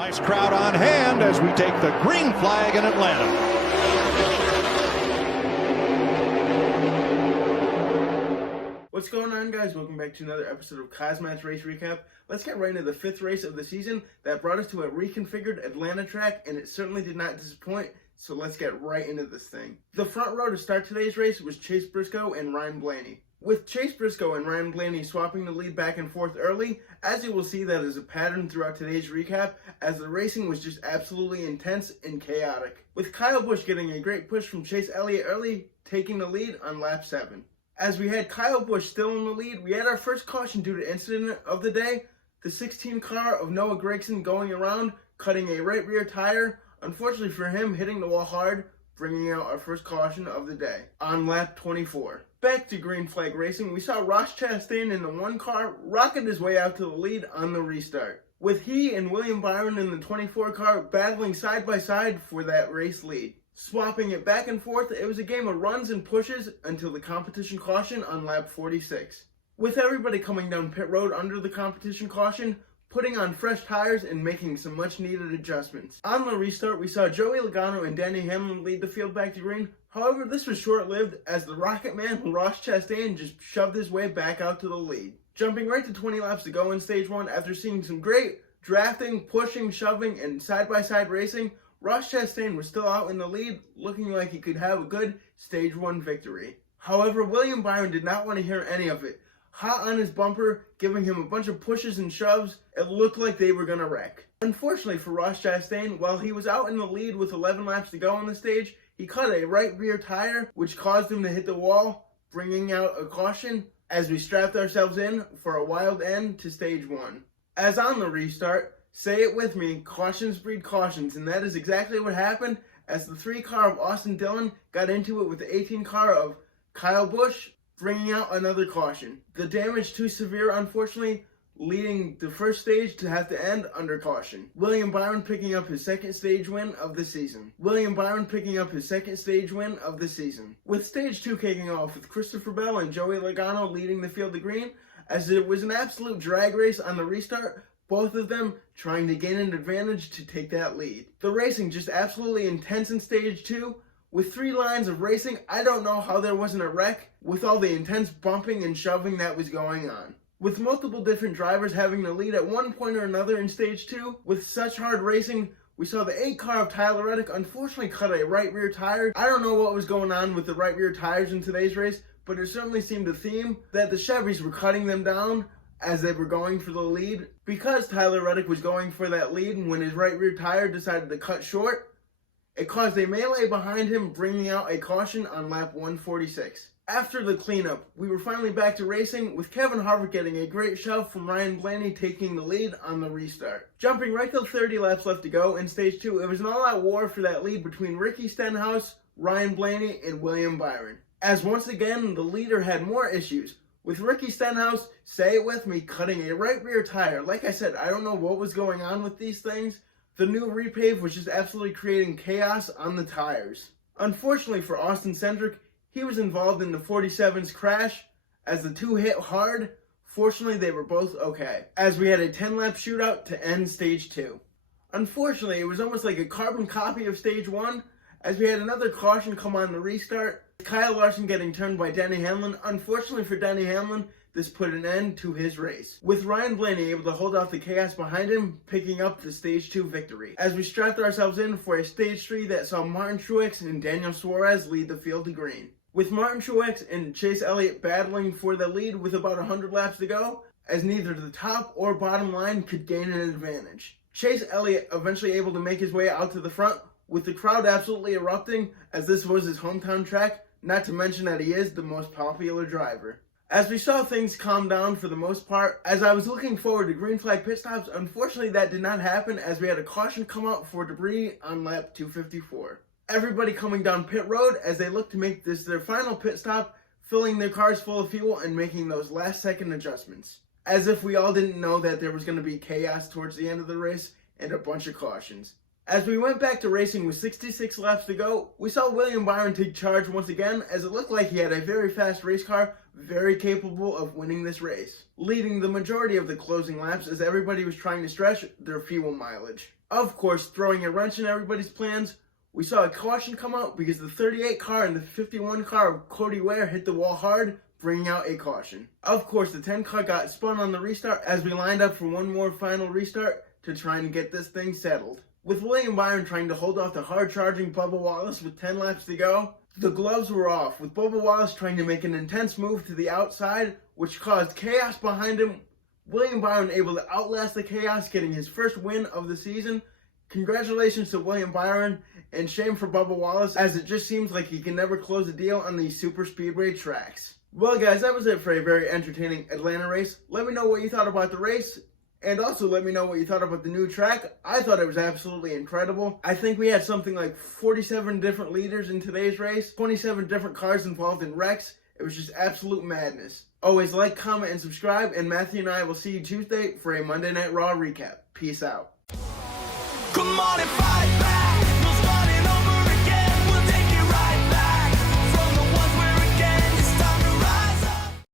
Nice crowd on hand as we take the green flag in Atlanta. What's going on, guys? Welcome back to another episode of KozMatt's Race Recap. Let's get right into the fifth race of the season that brought us to a reconfigured Atlanta track, and it certainly did not disappoint, so let's get right into this thing. The front row to start today's race was Chase Briscoe and Ryan Blaney. With Chase Briscoe and Ryan Blaney swapping the lead back and forth early, as you will see, that is a pattern throughout today's recap, as the racing was just absolutely intense and chaotic. With Kyle Busch getting a great push from Chase Elliott early, taking the lead on lap 7. As we had Kyle Busch still in the lead, we had our first caution due to incident of the day, the 16 car of Noah Gragson going around, cutting a right rear tire, unfortunately for him, hitting the wall hard, bringing out our first caution of the day on lap 24. Back to green flag racing, we saw Ross Chastain in the 1 car rocket his way out to the lead on the restart, with he and William Byron in the 24 car battling side by side for that race lead. Swapping it back and forth, it was a game of runs and pushes until the competition caution on lap 46. With everybody coming down pit road under the competition caution, putting on fresh tires and making some much needed adjustments. On the restart, we saw Joey Logano and Denny Hamlin lead the field back to green. However, this was short-lived as the Rocket Man, Ross Chastain, just shoved his way back out to the lead. Jumping right to 20 laps to go in stage 1, after seeing some great drafting, pushing, shoving, and side-by-side racing, Ross Chastain was still out in the lead, looking like he could have a good stage 1 victory. However, William Byron did not want to hear any of it. Hot on his bumper, giving him a bunch of pushes and shoves, it looked like they were going to wreck. Unfortunately for Ross Chastain, while he was out in the lead with 11 laps to go on the stage, he cut a right rear tire, which caused him to hit the wall, bringing out a caution as we strapped ourselves in for a wild end to stage 1. As on the restart, say it with me, cautions breed cautions, and that is exactly what happened as the 3 car of Austin Dillon got into it with the 18 car of Kyle Busch, bringing out another caution. The damage too severe, unfortunately, leading the first stage to have to end under caution. William Byron picking up his second stage win of the season. With stage 2 kicking off with Christopher Bell and Joey Logano leading the field to green, as it was an absolute drag race on the restart, both of them trying to gain an advantage to take that lead. The racing just absolutely intense in stage 2. With 3 lines of racing, I don't know how there wasn't a wreck with all the intense bumping and shoving that was going on. With multiple different drivers having the lead at one point or another in stage 2, with such hard racing, we saw the 8 car of Tyler Reddick unfortunately cut a right rear tire. I don't know what was going on with the right rear tires in today's race, but it certainly seemed a theme that the Chevys were cutting them down as they were going for the lead. Because Tyler Reddick was going for that lead when his right rear tire decided to cut short, it caused a melee behind him, bringing out a caution on lap 146. After the cleanup, we were finally back to racing, with Kevin Harvick getting a great shove from Ryan Blaney taking the lead on the restart. Jumping right to 30 laps left to go in stage 2, it was an all-out war for that lead between Ricky Stenhouse, Ryan Blaney, and William Byron. As once again, the leader had more issues, with Ricky Stenhouse, say it with me, cutting a right rear tire. Like I said, I don't know what was going on with these things. The new repave was just absolutely creating chaos on the tires. Unfortunately for Austin Cindric, he was involved in the 47's crash as the 2 hit hard. Fortunately, they were both okay, as we had a 10-lap shootout to end stage 2. Unfortunately, it was almost like a carbon copy of stage 1, as we had another caution come on the restart, Kyle Larson getting turned by Denny Hamlin. Unfortunately for Denny Hamlin, this put an end to his race, with Ryan Blaney able to hold off the chaos behind him, picking up the stage 2 victory, as we strapped ourselves in for a stage 3 that saw Martin Truex and Daniel Suarez lead the field to green. With Martin Truex and Chase Elliott battling for the lead with about 100 laps to go, as neither the top or bottom line could gain an advantage. Chase Elliott eventually able to make his way out to the front, with the crowd absolutely erupting, as this was his hometown track, not to mention that he is the most popular driver. As we saw things calm down for the most part, as I was looking forward to green flag pit stops, unfortunately that did not happen as we had a caution come out for debris on lap 254. Everybody coming down pit road as they look to make this their final pit stop, filling their cars full of fuel and making those last second adjustments. As if we all didn't know that there was going to be chaos towards the end of the race and a bunch of cautions. As we went back to racing with 66 laps to go, we saw William Byron take charge once again, as it looked like he had a very fast race car, very capable of winning this race, leading the majority of the closing laps as everybody was trying to stretch their fuel mileage. Of course, throwing a wrench in everybody's plans, we saw a caution come out because the 38 car and the 51 car of Cody Ware hit the wall hard, bringing out a caution. Of course, the 10 car got spun on the restart as we lined up for one more final restart to try and get this thing settled. With William Byron trying to hold off the hard-charging Bubba Wallace with 10 laps to go, the gloves were off, with Bubba Wallace trying to make an intense move to the outside, which caused chaos behind him. William Byron able to outlast the chaos, getting his first win of the season. Congratulations to William Byron, and shame for Bubba Wallace, as it just seems like he can never close a deal on these super speedway tracks. Well guys, that was it for a very entertaining Atlanta race. Let me know what you thought about the race, and also let me know what you thought about the new track. I thought it was absolutely incredible. I think we had something like 47 different leaders in today's race, 27 different cars involved in wrecks. It was just absolute madness. Always like, comment, and subscribe, and Matthew and I will see you Tuesday for a Monday Night Raw recap. Peace out. Come on and fight.